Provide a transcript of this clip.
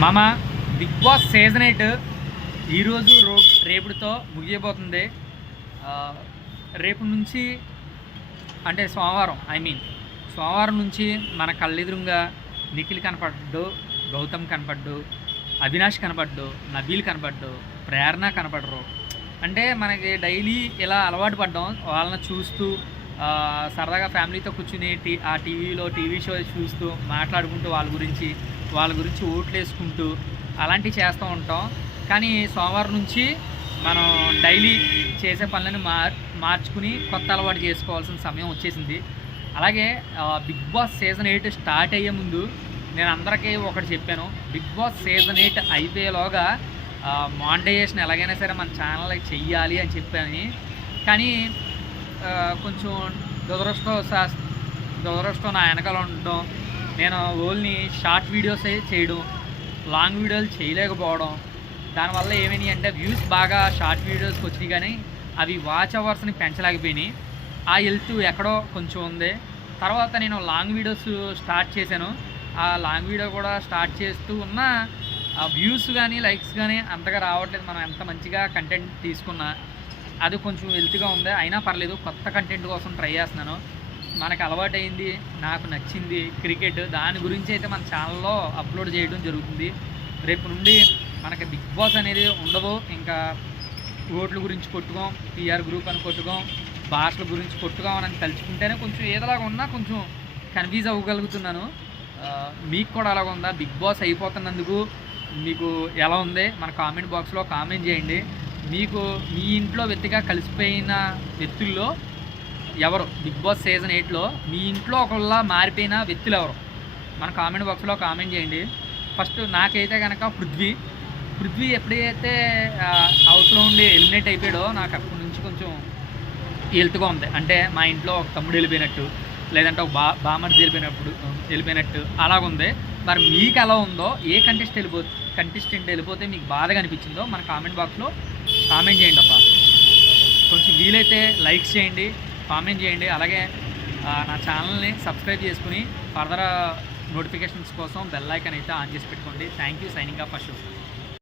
మామ big Boss season eight ఈరోజు రో రేపుతో ముగియబోతుంది. రేపు నుంచి అంటే సోమవారం ఐ మీన్ సోమవారం నుంచి మన కళ్ళెదురుగా నిఖిల్ కనపడ్డు గౌతమ్ కనపడ్డు అవినాష్ కనపడ్డు నబీల్ కనపడ్డు ప్రేరణ కనపడరు. అంటే మనకి డైలీ ఇలా అలవాటు పడ్డాం. వాళ్ళని చూస్తూ సరదాగా ఫ్యామిలీతో కూర్చుని టీ ఆ టీవీలో టీవీ షో చూస్తూ మాట్లాడుకుంటూ వాళ్ళ గురించి వాళ్ళ గురించి ఓట్లు వేసుకుంటూ అలాంటివి చేస్తూ ఉంటాం. కానీ సోమవారం నుంచి మనం డైలీ చేసే పనులను మార్ మార్చుకుని కొత్త అలవాటు చేసుకోవాల్సిన సమయం వచ్చేసింది. అలాగే Bigg Boss season eight start అయ్యే ముందు నేను అందరికీ ఒకటి చెప్పాను. బిగ్ బాస్ సీజన్ ఎయిట్ అయిపోయేలోగా మానిటైజేషన్ ఎలాగైనా సరే మన ఛానల్ చెయ్యాలి అని చెప్పాను. కానీ కొంచెం దురదృష్టం దురదృష్టం నా వెనకాల ఉండడం నేను ఓన్లీ షార్ట్ వీడియోస్ చేయడం లాంగ్ వీడియోలు చేయలేకపోవడం దానివల్ల ఏమైనాయి అంటే వ్యూస్ బాగా షార్ట్ వీడియోస్కి వచ్చినాయి కానీ అవి వాచ్ అవర్స్ని పెంచలేకపోయినాయి. ఆ హెల్త్ ఎక్కడో కొంచెం ఉంది. తర్వాత నేను లాంగ్ వీడియోస్ స్టార్ట్ చేశాను. ఆ లాంగ్ వీడియో కూడా స్టార్ట్ చేస్తూ ఉన్న ఆ వ్యూస్ కానీ లైక్స్ కానీ అంతగా రావట్లేదు. మనం ఎంత మంచిగా కంటెంట్ తీసుకున్నా. అది కొంచెం హెల్త్గా ఉంది. అయినా పర్లేదు కొత్త కంటెంట్ కోసం ట్రై చేస్తున్నాను. మనకు అలవాటైంది నాకు నచ్చింది క్రికెట్. దాని గురించి అయితే మన ఛానల్లో అప్లోడ్ చేయడం జరుగుతుంది. రేపు నుండి మనకి బిగ్ బాస్ అనేది ఉండదు. ఇంకా ఓట్ల గురించి కొట్టుకోం టీఆర్ గ్రూప్ అని కొట్టుకోం భాషల గురించి కొట్టుకోం అని తలుచుకుంటేనే కొంచెం ఏదలాగా ఉన్నా కొంచెం కన్ఫ్యూజ్ అవ్వగలుగుతున్నాను. మీకు కూడా అలాగ ఉందా? బిగ్ బాస్ అయిపోతున్నందుకు మీకు ఎలా ఉంది? మన కామెంట్ బాక్స్లో కామెంట్ చేయండి. మీకు మీ ఇంట్లో వ్యక్తిగా కలిసిపోయిన వ్యక్తుల్లో ఎవరు? బిగ్ బాస్ సీజన్ ఎయిట్లో మీ ఇంట్లో ఒకళ్ళ మారిపోయిన వ్యక్తులు ఎవరు? మన కామెంట్ బాక్స్లో కామెంట్ చేయండి. ఫస్ట్ నాకైతే కనుక పృథ్వీ. పృథ్వీ ఎప్పుడైతే హౌస్లో ఉండి ఎలిమినేట్ అయిపోయాడో నాకు అప్పటి నుంచి కొంచెం హెల్త్గా ఉంది. అంటే మా ఇంట్లో ఒక తమ్ముడు వెళ్ళిపోయినట్టు లేదంటే ఒక బా బామర్ది వెళ్ళిపోయినప్పుడు వెళ్ళిపోయినట్టు అలాగుంది. మరి మీకు ఎలా ఉందో ఏ కంటెస్ట్ వెళ్ళిపో కంటెస్టెంట్ వెళ్ళిపోతే మీకు బాధగా అనిపించిందో మన కామెంట్ బాక్స్లో కామెంట్ చేయండి అబ్బా. కొంచెం వీలైతే లైక్స్ చేయండి. కామెంట్ చేయండి. అలాగే నా ఛానల్ని సబ్స్క్రైబ్ చేసుకుని ఫర్దర్ నోటిఫికేషన్స్ కోసం బెల్ ఐకాన్ అయితే ఆన్ చేసి పెట్టుకోండి. Thank you signing off Ashok.